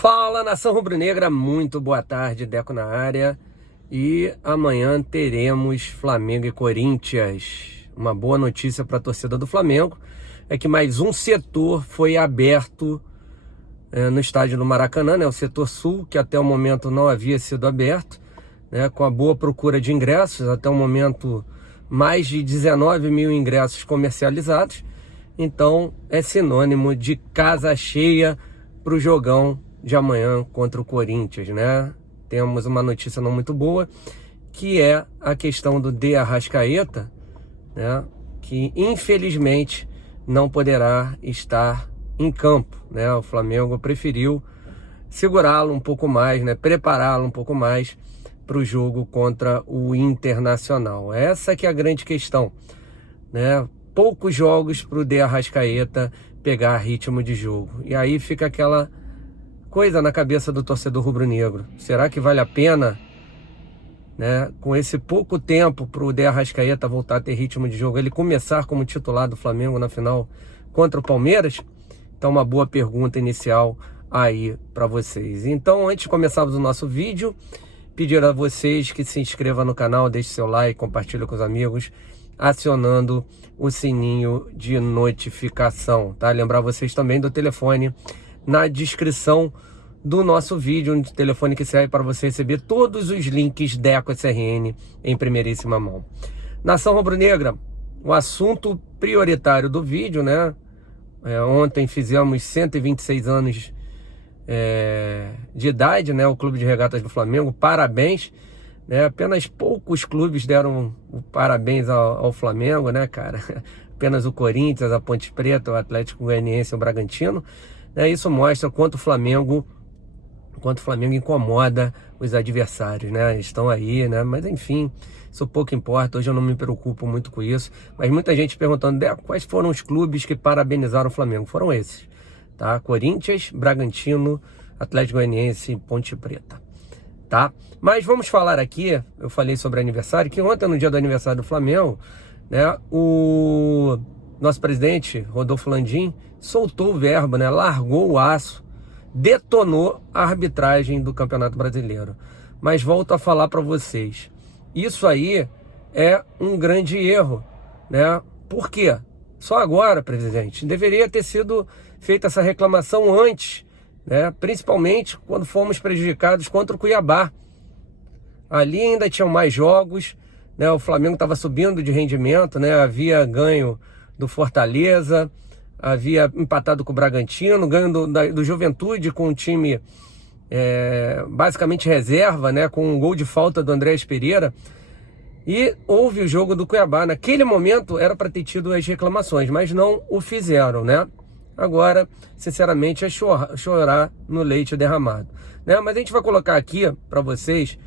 Fala, nação rubro-negra, muito boa tarde, Deco na área. E amanhã teremos Flamengo e Corinthians. Uma boa notícia para a torcida do Flamengo é que mais um setor foi aberto no estádio do Maracanã, né? O setor sul, que até o momento não havia sido aberto, né? Com a boa procura de ingressos, até o momento mais de 19 mil ingressos comercializados. Então é sinônimo de casa cheia para o jogão de amanhã contra o Corinthians, né? Temos uma notícia não muito boa, que é a questão do De Arrascaeta, né? Que infelizmente não poderá estar em campo, né? O Flamengo preferiu segurá-lo um pouco mais, né? Prepará-lo um pouco mais para o jogo contra o Internacional. Essa que é a grande questão, né? Poucos jogos para o De Arrascaeta pegar ritmo de jogo. E aí fica aquela coisa na cabeça do torcedor rubro-negro. Será que vale a pena, né, com esse pouco tempo para o De Arrascaeta voltar a ter ritmo de jogo, ele começar como titular do Flamengo na final contra o Palmeiras? Então uma boa pergunta inicial aí para vocês. Então, antes de começarmos o nosso vídeo, pedir a vocês que se inscrevam no canal, deixe seu like, compartilhe com os amigos, acionando o sininho de notificação, tá? Lembrar vocês também do telefone na descrição do nosso vídeo, um telefone que serve para você receber todos os links Deco SRN em primeiríssima mão. Nação rubro-negra, o assunto prioritário do vídeo, né? Ontem fizemos 126 anos de idade, né? O Clube de Regatas do Flamengo, parabéns, né? Apenas poucos clubes deram parabéns ao Flamengo, né, cara? Apenas o Corinthians, a Ponte Preta, o Atlético Goianiense, o Bragantino. Isso mostra quanto o Flamengo incomoda os adversários, né? Estão aí, né? Mas enfim, isso pouco importa. Hoje eu não me preocupo muito com isso. Mas muita gente perguntando, quais foram os clubes que parabenizaram o Flamengo? Foram esses, tá? Corinthians, Bragantino, Atlético Goianiense e Ponte Preta, tá? Mas vamos falar aqui, eu falei sobre aniversário, que ontem, no dia do aniversário do Flamengo, né? O nosso presidente, Rodolfo Landim, soltou o verbo, né? Largou o aço, detonou a arbitragem do Campeonato Brasileiro. Mas volto a falar para vocês, isso aí é um grande erro, né? Por quê? Só agora, presidente, deveria ter sido feita essa reclamação antes, né? Principalmente quando fomos prejudicados contra o Cuiabá. Ali ainda tinham mais jogos, né? O Flamengo estava subindo de rendimento, né? Havia ganho do Fortaleza, havia empatado com o Bragantino, ganho do Juventude com um time basicamente reserva, né, com um gol de falta do Andrés Pereira. E houve o jogo do Cuiabá. Naquele momento era para ter tido as reclamações, mas não o fizeram, né? Agora, sinceramente, é chorar no leite derramado, né? Mas a gente vai colocar aqui para vocês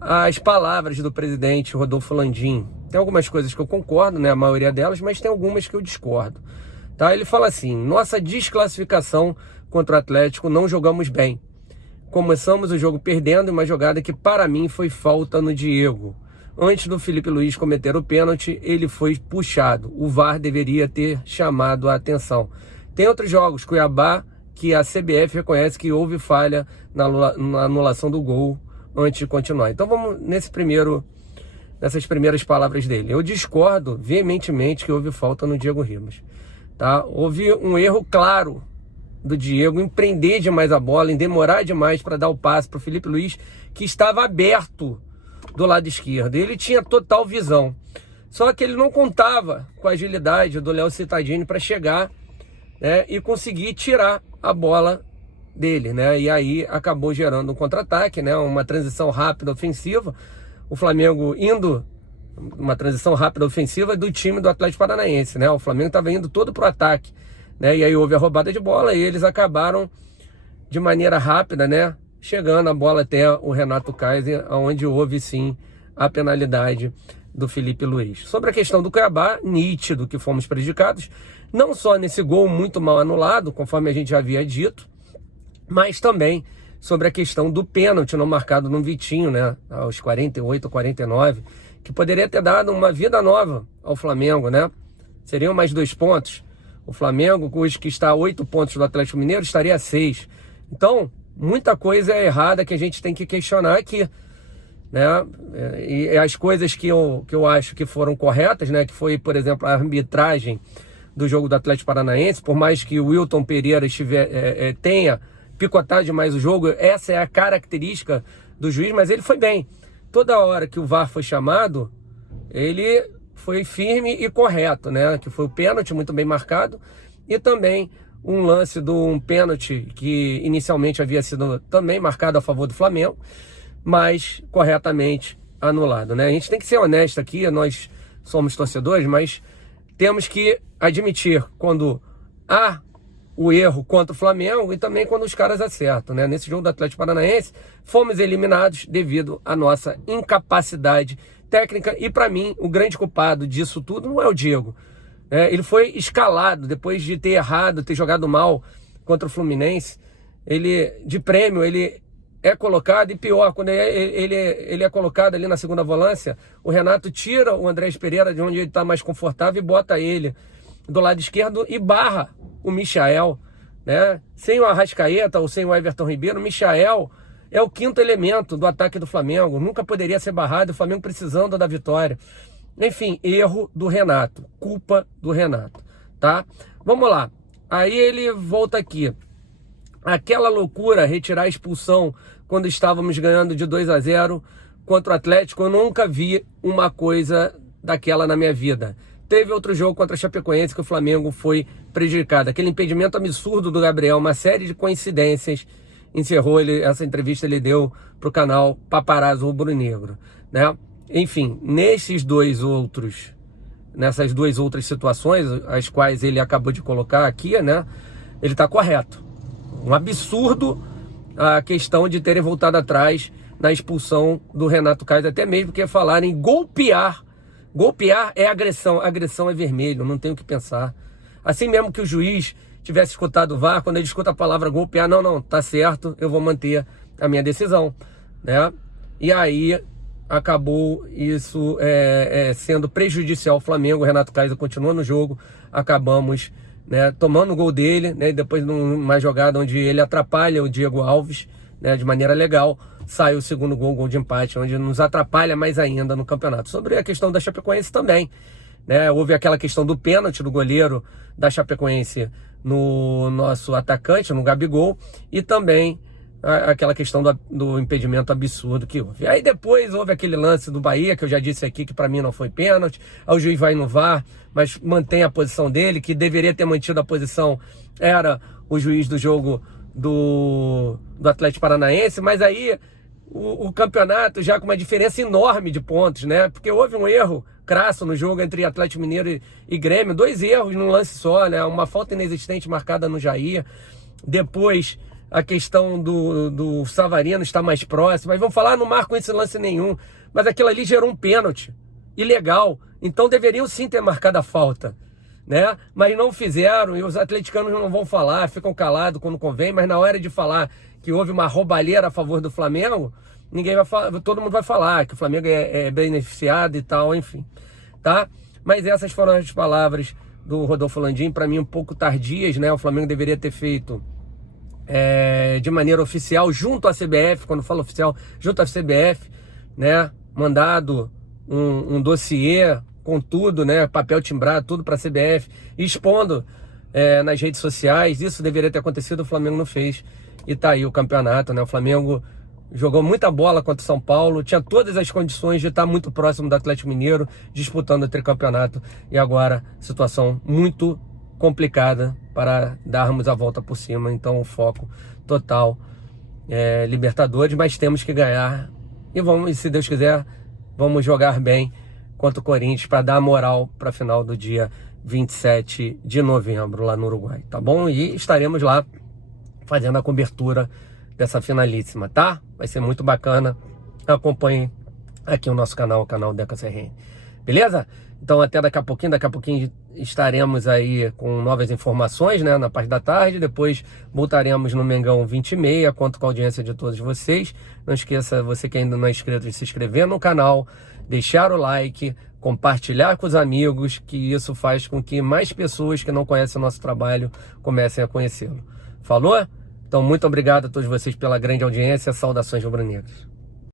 as palavras do presidente Rodolfo Landim. Tem algumas coisas que eu concordo, né, a maioria delas, mas tem algumas que eu discordo. Tá? Ele fala assim: nossa desclassificação contra o Atlético, não jogamos bem. Começamos o jogo perdendo em uma jogada que para mim foi falta no Diego. Antes do Felipe Luiz cometer o pênalti, ele foi puxado. O VAR deveria ter chamado a atenção. Tem outros jogos, Cuiabá, que a CBF reconhece que houve falha na anulação do gol antes de continuar. Então vamos nessas primeiras palavras dele. Eu discordo veementemente que houve falta no Diego Ribas. Tá? Houve um erro claro do Diego em prender demais a bola, em demorar demais para dar o passe para o Felipe Luiz, que estava aberto do lado esquerdo. Ele tinha total visão. Só que ele não contava com a agilidade do Léo Cittadini para chegar, né, e conseguir tirar a bola dele, né? E aí acabou gerando um contra-ataque, né? Uma transição rápida ofensiva. O Flamengo indo uma transição rápida ofensiva do time do Atlético Paranaense, né? O Flamengo estava indo todo pro ataque, né? E aí houve a roubada de bola e eles acabaram de maneira rápida, né, chegando a bola até o Renato Kaiser, onde houve sim a penalidade do Felipe Luiz. Sobre a questão do Cuiabá, nítido que fomos prejudicados, não só nesse gol muito mal anulado, conforme a gente já havia dito, mas também sobre a questão do pênalti não marcado no Vitinho, né, aos 48, 49, que poderia ter dado uma vida nova ao Flamengo, né? Seriam mais 2 pontos. O Flamengo, hoje que está a 8 pontos do Atlético Mineiro, estaria a 6. Então, muita coisa errada que a gente tem que questionar aqui, né? E as coisas que eu acho que foram corretas, né? Que foi, por exemplo, a arbitragem do jogo do Atlético Paranaense, por mais que o Wilton Pereira tenha picotado demais o jogo, essa é a característica do juiz, mas ele foi bem. Toda hora que o VAR foi chamado, ele foi firme e correto, né? Que foi o pênalti muito bem marcado e também um lance de um pênalti que inicialmente havia sido também marcado a favor do Flamengo, mas corretamente anulado, né? A gente tem que ser honesto aqui, nós somos torcedores, mas temos que admitir quando há o erro contra o Flamengo e também quando os caras acertam, né? Nesse jogo do Atlético Paranaense, fomos eliminados devido à nossa incapacidade técnica e, para mim, o grande culpado disso tudo não é o Diego. Ele foi escalado depois de ter errado, ter jogado mal contra o Fluminense. Ele, de prêmio, ele é colocado, e pior, quando ele é colocado ali na segunda volância, o Renato tira o Andrés Pereira de onde ele está mais confortável e bota ele do lado esquerdo e barra o Michael, né? Sem o Arrascaeta ou sem o Everton Ribeiro, o Michael é o quinto elemento do ataque do Flamengo, nunca poderia ser barrado, o Flamengo precisando da vitória. Enfim, erro do Renato, culpa do Renato, tá? Vamos lá, aí ele volta aqui. Aquela loucura, retirar a expulsão quando estávamos ganhando de 2-0 contra o Atlético, eu nunca vi uma coisa daquela na minha vida. Teve outro jogo contra a Chapecoense que o Flamengo foi prejudicado. Aquele impedimento absurdo do Gabriel, uma série de coincidências, encerrou essa entrevista ele deu para o canal Paparazzo Rubro-Negro, né? Enfim, nessas duas outras situações, as quais ele acabou de colocar aqui, né? Ele está correto. Um absurdo a questão de terem voltado atrás na expulsão do Renato Kaiser, até mesmo que falar em golpear. Golpear é agressão, agressão é vermelho, não tem o que pensar. Assim mesmo que o juiz tivesse escutado o VAR, quando ele escuta a palavra golpear, não, tá certo, eu vou manter a minha decisão, né? E aí acabou isso sendo prejudicial ao Flamengo. O Renato Kaiser continua no jogo, acabamos, né, tomando o gol dele, né, depois numa jogada onde ele atrapalha o Diego Alves, né, de maneira legal, sai o segundo gol de empate, onde nos atrapalha mais ainda no campeonato. Sobre a questão da Chapecoense também, né, houve aquela questão do pênalti do goleiro da Chapecoense no nosso atacante, no Gabigol, e também aquela questão do impedimento absurdo que houve. Aí depois houve aquele lance do Bahia, que eu já disse aqui que para mim não foi pênalti, aí o juiz vai no VAR, mas mantém a posição dele, que deveria ter mantido a posição, era o juiz do jogo do Atlético Paranaense, mas aí o campeonato já com uma diferença enorme de pontos, né? Porque houve um erro crasso no jogo entre Atlético Mineiro e Grêmio, 2 erros num lance só, né? Uma falta inexistente marcada no Jair, depois a questão do Savarino está mais próximo, mas vamos falar, não marcam esse lance nenhum, mas aquilo ali gerou um pênalti ilegal, então deveriam sim ter marcado a falta, né? Mas não fizeram, e os atleticanos não vão falar, ficam calados quando convém, mas na hora de falar que houve uma roubalheira a favor do Flamengo, ninguém vai falar, todo mundo vai falar que o Flamengo é beneficiado e tal, enfim, tá? Mas essas foram as palavras do Rodolfo Landim, para mim um pouco tardias, né? O Flamengo deveria ter feito de maneira oficial, junto à CBF, quando falo oficial, junto à CBF, né? Mandado um dossiê com tudo, né? Papel timbrado, tudo para a CBF, expondo nas redes sociais. Isso deveria ter acontecido, o Flamengo não fez. E tá aí o campeonato, né? O Flamengo jogou muita bola contra o São Paulo, tinha todas as condições de estar muito próximo do Atlético Mineiro, disputando o tricampeonato. E agora, situação muito complicada para darmos a volta por cima. Então o foco total Libertadores, mas temos que ganhar e se Deus quiser, vamos jogar bem contra o Corinthians para dar moral para a final do dia 27 de novembro lá no Uruguai, tá bom? E estaremos lá fazendo a cobertura dessa finalíssima, tá? Vai ser muito bacana. Acompanhem aqui o nosso canal, o canal Deca CRN. Beleza? Então até daqui a pouquinho estaremos aí com novas informações, né, na parte da tarde. Depois voltaremos no Mengão 20h30, conto com a audiência de todos vocês. Não esqueça, você que ainda não é inscrito, de se inscrever no canal, deixar o like, compartilhar com os amigos, que isso faz com que mais pessoas que não conhecem o nosso trabalho comecem a conhecê-lo. Falou? Então, muito obrigado a todos vocês pela grande audiência. Saudações rubro-negras.